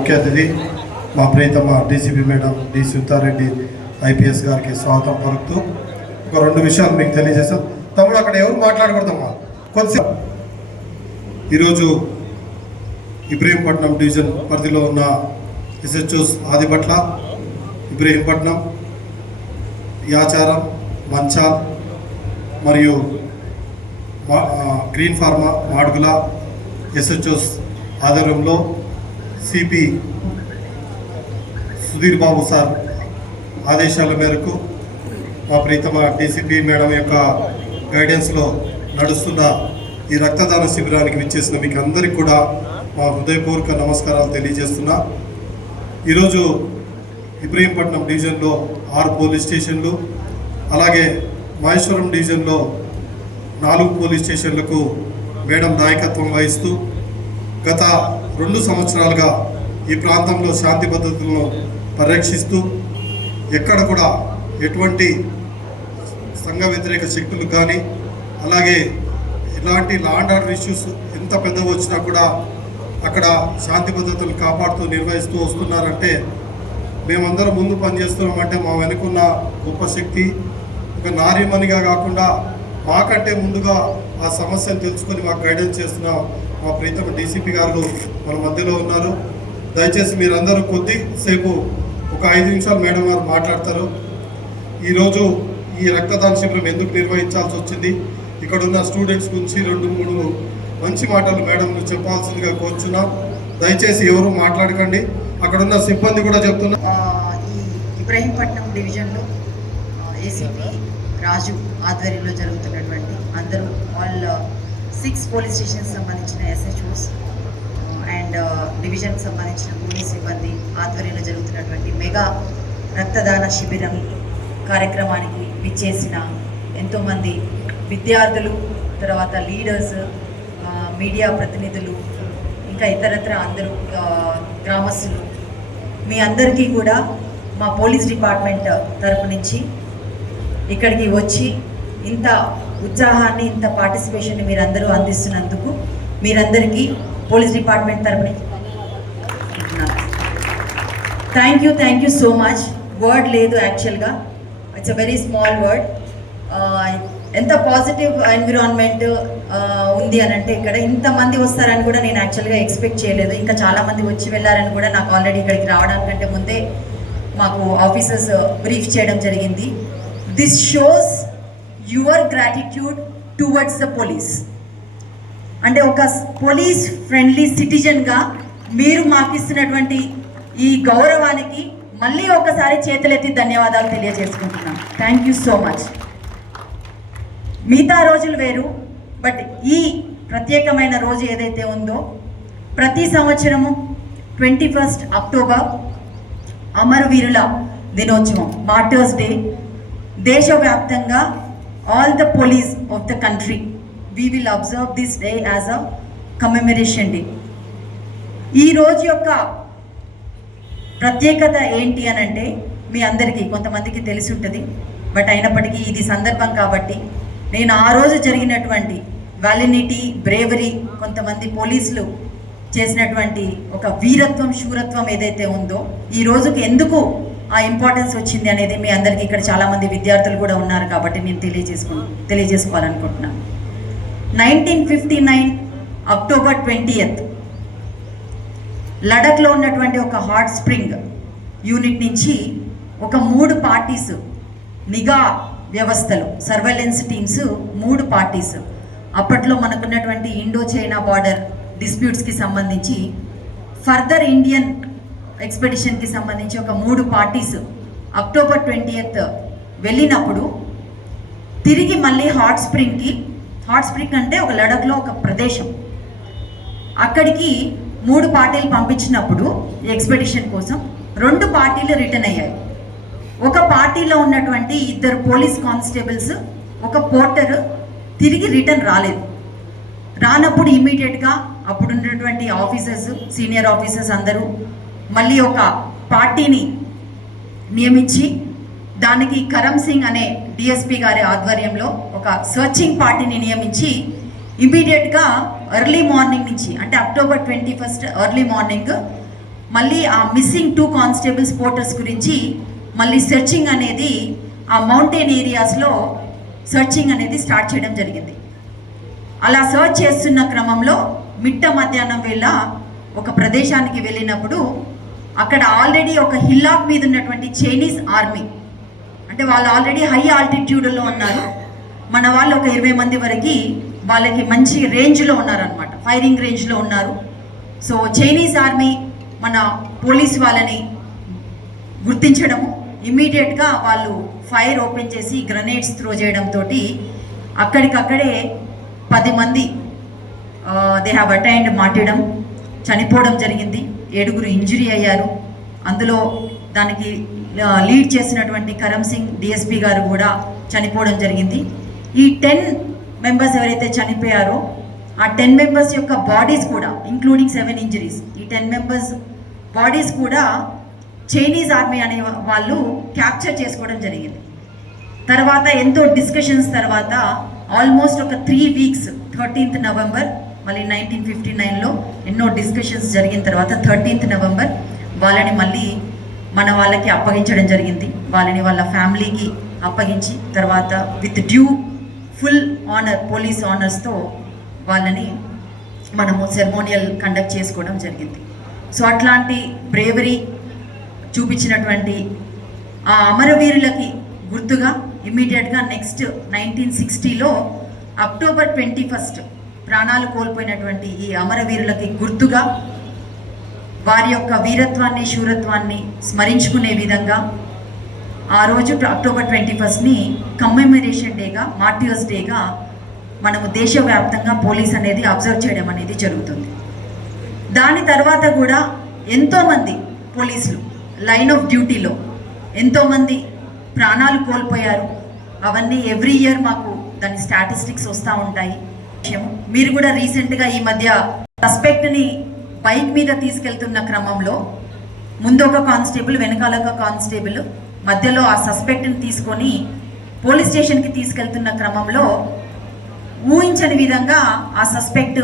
ముఖ్య అతిథి మా ప్రియతమ డీసీపీ మేడం డి సుతారెడ్డి ఐపీఎస్ గారికి స్వాగతం పలుకుతూ ఒక 2 విషయాలు మీకు తెలియజేస్తాం. తమ్ముడు అక్కడ ఎవరు మాట్లాడకూడదమ్మా కొద్దిసేపు. ఈరోజు ఇబ్రహీంపట్నం డివిజన్ పరిధిలో ఉన్న ఎస్హెచ్ఓస్ ఆదిపట్ల, ఇబ్రహీంపట్నం, యాచారం, మంచాల్ మరియు గ్రీన్ ఫార్మా మాడుగుల ఎస్హెచ్ఓస్ ఆధ్వర్యంలో సిపి సుధీర్ బాబు సార్ ఆదేశాల మేరకు మా ప్రీతమ డీసీపీ మేడం యొక్క గైడెన్స్లో నడుస్తున్న ఈ రక్తదాన శిబిరానికి విచ్చేసిన మీకు అందరికీ కూడా మా హృదయపూర్వక నమస్కారాలు తెలియజేస్తున్నా. ఈరోజు ఇబ్రహీంపట్నం డివిజన్లో 6 పోలీస్ స్టేషన్లు, అలాగే మహేశ్వరం డివిజన్లో 4 పోలీస్ స్టేషన్లకు మేడం నాయకత్వం వహిస్తూ గత 2 సంవత్సరాలుగా ఈ ప్రాంతంలో శాంతి భద్రతలను పరిరక్షిస్తూ ఎక్కడ కూడా ఎటువంటి సంఘ వ్యతిరేక శక్తులు కానీ, అలాగే ఇలాంటి లా అండ్ ఆర్డర్ ఇష్యూస్ ఎంత పెద్దగా వచ్చినా కూడా అక్కడ శాంతి భద్రతలు కాపాడుతూ నిర్వహిస్తూ వస్తున్నారంటే మేమందరం ముందు పనిచేస్తున్నామంటే మా వెనుకున్న గొప్ప శక్తి. ఒక నారీమణిగా కాకుండా మాకంటే ముందుగా ఆ సమస్యను తెలుసుకొని మాకు గైడెన్స్ చేస్తున్న మా ప్రీతమ డీసీపీ గారు మన మధ్యలో ఉన్నారు. దయచేసి మీరందరూ కొద్దిసేపు ఒక 5 నిమిషాలు మేడం గారు మాట్లాడతారు. ఈరోజు ఈ రక్తదాన శిబిరం ఎందుకు నిర్వహించాల్సి వచ్చింది, ఇక్కడ ఉన్న స్టూడెంట్స్ గురించి 2-3 మంచి మాటలు మేడం చెప్పాల్సిందిగా కోరుచున్నాం. దయచేసి ఎవరు మాట్లాడకండి. అక్కడ ఉన్న సిబ్బంది కూడా చెప్తున్నా. ఈ ఇబ్రహీంపట్నం డివిజన్లో ఏసీపీ రాజు ఆధ్వర్యంలో జరుగుతున్నటువంటి అందరూ ఆల్ 6 పోలీస్ స్టేషన్స్ సంబంధించిన ఎస్హెచ్ఓస్ అండ్ డివిజన్కి సంబంధించిన పోలీస్ సిబ్బంది ఆధ్వర్యంలో జరుగుతున్నటువంటి మెగా రక్తదాన శిబిరం కార్యక్రమానికి విచ్చేసిన ఎంతోమంది విద్యార్థులు, తర్వాత లీడర్స్, మీడియా ప్రతినిధులు, ఇంకా ఇతరత్ర అందరూ గ్రామస్తులు, మీ అందరికీ కూడా మా పోలీస్ డిపార్ట్మెంట్ తరపు నుంచి ఇక్కడికి వచ్చి ఇంత ఉత్సాహాన్ని, ఇంత పార్టిసిపేషన్ని మీరందరూ అందిస్తున్నందుకు మీరందరికీ పోలీస్ డిపార్ట్మెంట్ తరపు నుంచి thank you so much. Word లేదు యాక్చువల్గా, it's a very small word. ఎంత పాజిటివ్ ఎన్విరాన్మెంట్ ఉంది అని అంటే ఇక్కడ ఇంతమంది వస్తారని కూడా నేను యాక్చువల్గా ఎక్స్పెక్ట్ చేయలేదు. ఇంకా చాలామంది వచ్చి వెళ్ళారని కూడా నాకు ఆల్రెడీ ఇక్కడికి రావడానికంటే ముందే మాకు ఆఫీసర్స్ బ్రీఫ్ చేయడం జరిగింది. This shows your gratitude towards the police. అంటే ఒక పోలీస్ ఫ్రెండ్లీ సిటిజన్గా మీరు మాకు ఇస్తున్నటువంటి ఈ గౌరవానికి మళ్ళీ ఒకసారి చేతులెత్తి ధన్యవాదాలు తెలియజేసుకుంటున్నాం. Thank you so much. మిగతా రోజులు వేరు, బట్ ఈ ప్రత్యేకమైన రోజు ఏదైతే ఉందో, ప్రతి సంవత్సరము 21 అక్టోబర్ అమరవీరుల దినోత్సవం, మార్టర్స్ డే, దేశవ్యాప్తంగా all the police of the country we will observe this day as a commemoration day. ఈ రోజు యొక్క ప్రత్యేకత ఏంటి అని అంటే మీ అందరికీ కొంతమందికి తెలిసి ఉంటుంది, బట్ అయినప్పటికీ ఇది సందర్భం కాబట్టి నేను ఆ రోజు జరిగినటువంటి వాలినిటీ, బ్రేవరీ, కొంతమంది పోలీసులు చేసినటువంటి ఒక వీరత్వం, శూరత్వం ఏదైతే ఉందో ఈ రోజుకి ఎందుకు ఆ ఇంపార్టెన్స్ వచ్చింది అనేది మీ అందరికీ ఇక్కడ చాలామంది విద్యార్థులు కూడా ఉన్నారు కాబట్టి నేను తెలియజేసుకోవాలనుకుంటున్నాను. 1959 అక్టోబర్ 20th లడఖ్లో ఉన్నటువంటి ఒక హాట్ స్ప్రింగ్ యూనిట్ నుంచి ఒక 3 పార్టీస్, నిఘా వ్యవస్థలు, సర్వేలెన్స్ టీమ్స్ 3 పార్టీస్, అప్పట్లో మనకున్నటువంటి ఇండో చైనా బార్డర్ డిస్ప్యూట్స్కి సంబంధించి ఫర్దర్ ఇండియన్ ఎక్స్పెడిషన్కి సంబంధించి ఒక 3 పార్టీస్ అక్టోబర్ 20th వెళ్ళినప్పుడు తిరిగి మళ్ళీ హాట్ స్ప్రింగ్ అంటే ఒక లడఖ్లో ఒక ప్రదేశం, అక్కడికి 3 పార్టీలు పంపించినప్పుడు ఎక్స్పెడిషన్ కోసం 2 పార్టీలు రిటర్న్ అయ్యాయి. ఒక పార్టీలో ఉన్నటువంటి 2 పోలీస్ కానిస్టేబుల్స్, ఒక పోర్టర్ తిరిగి రిటర్న్ రానప్పుడు ఇమీడియట్గా అప్పుడు ఉన్నటువంటి ఆఫీసర్స్, సీనియర్ ఆఫీసర్స్ అందరూ మళ్ళీ ఒక పార్టీని నియమించి దానికి కరమ్ సింగ్ అనే డిఎస్పీ గారి ఆధ్వర్యంలో ఒక సర్చింగ్ పార్టీని నియమించి ఇమీడియట్గా ఎర్లీ మార్నింగ్ నుంచి, అంటే అక్టోబర్ 21 ఎర్లీ మార్నింగ్ మళ్ళీ ఆ మిస్సింగ్ 2 కానిస్టేబుల్స్ పోర్టర్స్ గురించి మళ్ళీ సెర్చింగ్ అనేది ఆ మౌంటైన్ ఏరియాస్లో సెర్చింగ్ అనేది స్టార్ట్ చేయడం జరిగింది. అలా సర్చ్ చేస్తున్న క్రమంలో మిట్ట మధ్యాహ్నం వేళ ఒక ప్రదేశానికి వెళ్ళినప్పుడు అక్కడ ఆల్రెడీ ఒక హిల్లాక్ మీద ఉన్నటువంటి చైనీస్ ఆర్మీ, అంటే వాళ్ళు ఆల్రెడీ హై ఆల్టిట్యూడ్లో ఉన్నారు, మన వాళ్ళు ఒక 20 మంది వరకు వాళ్ళకి మంచి రేంజ్లో ఉన్నారనమాట, ఫైరింగ్ రేంజ్లో ఉన్నారు. సో చైనీస్ ఆర్మీ మన పోలీస్ వాళ్ళని గుర్తించడము, ఇమ్మీడియట్గా వాళ్ళు ఫైర్ ఓపెన్ చేసి గ్రనేడ్స్ త్రో చేయడంతో అక్కడికక్కడే 10 మంది దే హ్యావ్ అటైన్డ్ మార్టిడం, చనిపోవడం జరిగింది. 7 ఇంజురీ అయ్యారు. అందులో దానికి లీడ్ చేసినటువంటి కరమ్ సింగ్ డిఎస్పీ గారు కూడా చనిపోవడం జరిగింది. ఈ 10 మెంబర్స్ ఎవరైతే చనిపోయారో ఆ 10 మెంబర్స్ యొక్క బాడీస్ కూడా ఇంక్లూడింగ్ 7 ఇంజరీస్, ఈ 10 మెంబర్స్ బాడీస్ కూడా చైనీస్ ఆర్మీ అనే వాళ్ళు క్యాప్చర్ చేసుకోవడం జరిగింది. తర్వాత ఎంతో డిస్కషన్స్ తర్వాత ఆల్మోస్ట్ ఒక 3 వీక్స్ 13th నవంబర్ మళ్ళీ 1959లో ఎన్నో డిస్కషన్స్ జరిగిన తర్వాత 13th నవంబర్ వాళ్ళని మళ్ళీ మన వాళ్ళకి అప్పగించడం జరిగింది. వాళ్ళని వాళ్ళ ఫ్యామిలీకి అప్పగించి తర్వాత with due full honour police ఆనర్స్తో వాళ్ళని మనము సెరమోనియల్ కండక్ట్ చేసుకోవడం జరిగింది. సో అట్లాంటి బ్రేవరీ చూపించినటువంటి ఆ అమరవీరులకి గుర్తుగా ఇమ్మీడియట్గా నెక్స్ట్ 1960లో అక్టోబర్ 21 ప్రాణాలు కోల్పోయినటువంటి ఈ అమరవీరులకి గుర్తుగా వారి యొక్క వీరత్వాన్ని శూరత్వాన్ని స్మరించుకునే విధంగా ఆ రోజు అక్టోబర్ 21ని కమ్మెమరేషన్ డేగా, మార్టియర్స్ డేగా మనము దేశవ్యాప్తంగా పోలీస్ అనేది అబ్జర్వ్ చేయడం అనేది జరుగుతుంది. దాని తర్వాత కూడా ఎంతోమంది పోలీసులు లైన్ ఆఫ్ డ్యూటీలో ఎంతోమంది ప్రాణాలు కోల్పోయారు. అవన్నీ ఎవ్రీ ఇయర్ మాకు దాని స్టాటిస్టిక్స్ వస్తూ ఉంటాయి. మీరు కూడా రీసెంట్గా ఈ మధ్య సస్పెక్ట్ని బైక్ మీద తీసుకెళ్తున్న క్రమంలో ముందు ఒక కానిస్టేబుల్ వెనకాల ఒక కానిస్టేబుల్ మధ్యలో ఆ సస్పెక్ట్ని తీసుకొని పోలీస్ స్టేషన్కి తీసుకెళ్తున్న క్రమంలో ఊహించని విధంగా ఆ సస్పెక్ట్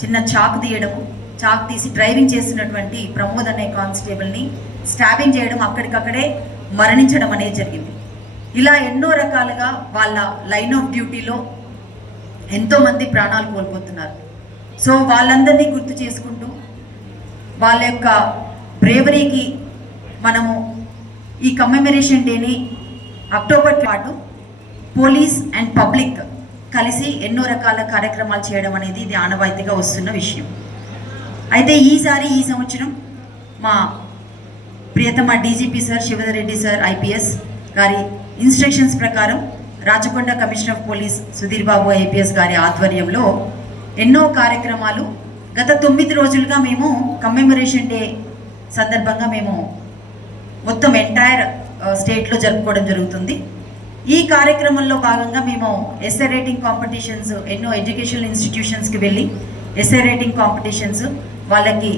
చిన్న చాక్ తీయడము, చాక్ తీసి డ్రైవింగ్ చేస్తున్నటువంటి ప్రమోద్ అనే కానిస్టేబుల్ని స్టాబింగ్ చేయడం, అక్కడికక్కడే మరణించడం అనేది జరిగింది. ఇలా ఎన్నో రకాలుగా వాళ్ళ లైన్ ఆఫ్ డ్యూటీలో ఎంతోమంది ప్రాణాలు కోల్పోతున్నారు. సో వాళ్ళందరినీ గుర్తు చేసుకుంటూ వాళ్ళ యొక్క బ్రేవరీకి మనము ఈ కమ్మెమరేషన్ డేని అక్టోబర్ పాటు పోలీస్ అండ్ పబ్లిక్ కలిసి ఎన్నో రకాల కార్యక్రమాలు చేయడం అనేది ఇది ఆనవాయితీగా వస్తున్న విషయం. అయితే ఈ సంవత్సరం మా ప్రియతమ DGP sir Shivadhar Reddy sir IPS గారి ఇన్స్ట్రక్షన్స్ ప్రకారం Rachakonda commissioner of police Sudheer Babu IPS గారి ఆధ్వర్యంలో ఎన్నో కార్యక్రమాలు గత 9 రోజులుగా మేము కమ్మెమరేషన్ డే సందర్భంగా మేము మొత్తం ఎంటైర్ స్టేట్లో జరుపుకోవడం జరుగుతుంది. ఈ కార్యక్రమంలో భాగంగా మేము ఎస్ఏ రేటింగ్ కాంపిటీషన్స్ ఎన్నో ఎడ్యుకేషనల్ ఇన్స్టిట్యూషన్స్కి వెళ్ళి ఎస్ఏ రేటింగ్ కాంపిటీషన్స్ వాళ్ళకి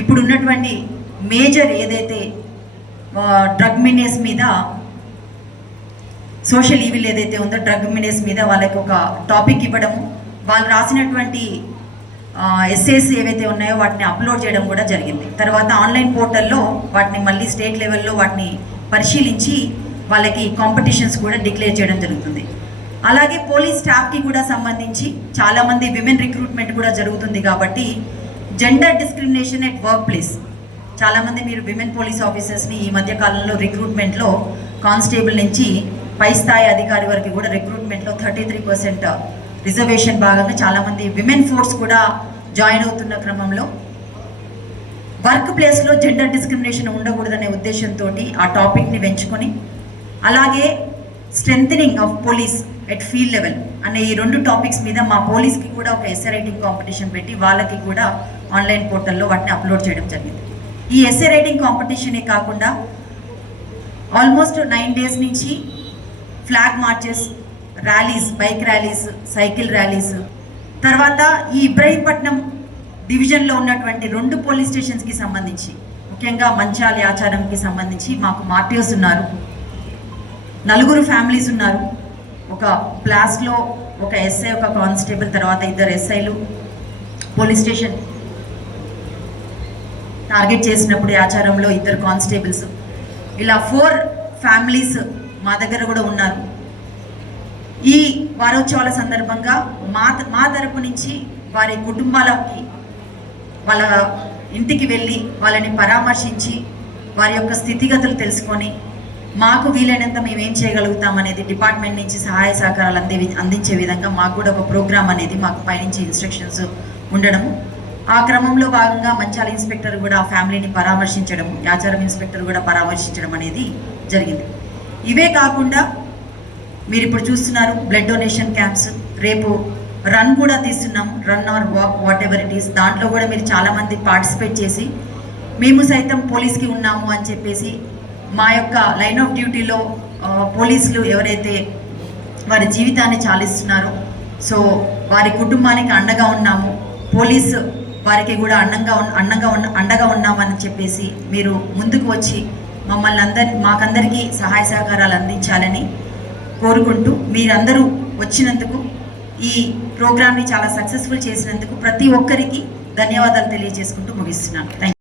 ఇప్పుడు ఉన్నటువంటి మేజర్ ఏదైతే డ్రగ్ మినేస్ మీద సోషల్ ఈవిల్ ఏదైతే ఉందో డ్రగ్ మినేస్ మీద వాళ్ళకి ఒక టాపిక్ ఇవ్వడము, వాళ్ళు రాసినటువంటి ఎస్ఏస్ ఏవైతే ఉన్నాయో వాటిని అప్లోడ్ చేయడం కూడా జరిగింది. తర్వాత ఆన్లైన్ పోర్టల్లో వాటిని మళ్ళీ స్టేట్ లెవెల్లో వాటిని పరిశీలించి వాళ్ళకి కాంపిటీషన్స్ కూడా డిక్లేర్ చేయడం జరుగుతుంది. అలాగే పోలీస్ స్టాఫ్కి కూడా సంబంధించి చాలామంది విమెన్ రిక్రూట్మెంట్ కూడా జరుగుతుంది కాబట్టి gender discrimination at work place చాలామంది మీరు విమెన్ పోలీస్ ఆఫీసర్స్ని ఈ మధ్య కాలంలో రిక్రూట్మెంట్లో కానిస్టేబుల్ నుంచి పై స్థాయి అధికారి వరకు కూడా రిక్రూట్మెంట్లో 33% రిజర్వేషన్ భాగంగా చాలామంది విమెన్ ఫోర్స్ కూడా జాయిన్ అవుతున్న క్రమంలో వర్క్ ప్లేస్లో జెండర్ డిస్క్రిమినేషన్ ఉండకూడదనే ఉద్దేశంతో ఆ టాపిక్ని పెంచుకొని అలాగే strengthening of police at field level అనే ఈ 2 టాపిక్స్ మీద మా పోలీస్కి కూడా ఒక ఎస్ఏ రైటింగ్ కాంపిటీషన్ పెట్టి వాళ్ళకి కూడా ఆన్లైన్ పోర్టల్లో వాటిని అప్లోడ్ చేయడం జరిగింది. ఈ ఎస్ఏ రైటింగ్ కాంపిటీషనే కాకుండా ఆల్మోస్ట్ 9 days నుంచి flag marches, rallies, bike rallies, cycle rallies, తర్వాత ఈ ఇబ్రహీంపట్నం డివిజన్లో ఉన్నటువంటి 2 పోలీస్ స్టేషన్స్కి సంబంధించి ముఖ్యంగా మంచాలి ఆచారంకి సంబంధించి మాకు మార్టియర్స్ ఉన్నారు, 4 ఫ్యామిలీస్ ఉన్నారు. ఒక ప్లాస్లో ఒక ఎస్ఐ, ఒక కానిస్టేబుల్, తర్వాత 2 ఎస్ఐలు పోలీస్ స్టేషన్. టార్గెట్ చేసినప్పుడు ఈ ఆచారంలో 2 కానిస్టేబుల్స్, ఇలా 4 ఫ్యామిలీస్ మా దగ్గర కూడా ఉన్నారు. ఈ వారోత్సవాల సందర్భంగా మా తరపు నుంచి వారి కుటుంబాలకి వాళ్ళ ఇంటికి వెళ్ళి వాళ్ళని పరామర్శించి వారి యొక్క స్థితిగతులు తెలుసుకొని మాకు వీలైనంత మేము ఏం చేయగలుగుతాం అనేది డిపార్ట్మెంట్ నుంచి సహాయ సహకారాలు అందించే విధంగా మాకు కూడా ఒక ప్రోగ్రామ్ అనేది మాకు పైనుంచి ఇన్స్ట్రక్షన్స్ ఉండడము. ఆ క్రమంలో భాగంగా మంచాల ఇన్స్పెక్టర్ కూడా ఆ ఫ్యామిలీని పరామర్శించడం, యాచారం ఇన్స్పెక్టర్ కూడా పరామర్శించడం అనేది జరిగింది. ఇవే కాకుండా మీరు ఇప్పుడు చూస్తున్నారు బ్లడ్ డొనేషన్ క్యాంప్స్, రేపు రన్ కూడా తీస్తున్నాం, run are walk what ever it is. దాంట్లో కూడా మీరు చాలామంది పార్టిసిపేట్ చేసి మేము సైతం పోలీస్కి ఉన్నాము అని చెప్పేసి మా యొక్క లైన్ ఆఫ్ డ్యూటీలో పోలీసులు ఎవరైతే వారి జీవితాన్ని చాలిస్తున్నారో, సో వారి కుటుంబానికి అండగా ఉన్నాము, పోలీసు వారికి కూడా అండగా ఉన్నామని చెప్పేసి మీరు ముందుకు వచ్చి మాకందరికీ సహాయ సహకారాలు అందించాలని కోరుకుంటూ, మీరందరూ వచ్చినందుకు, ఈ ప్రోగ్రామ్ని చాలా సక్సెస్ఫుల్ చేసినందుకు ప్రతి ఒక్కరికి ధన్యవాదాలు తెలియజేసుకుంటూ ముగిస్తున్నాను. Thank you.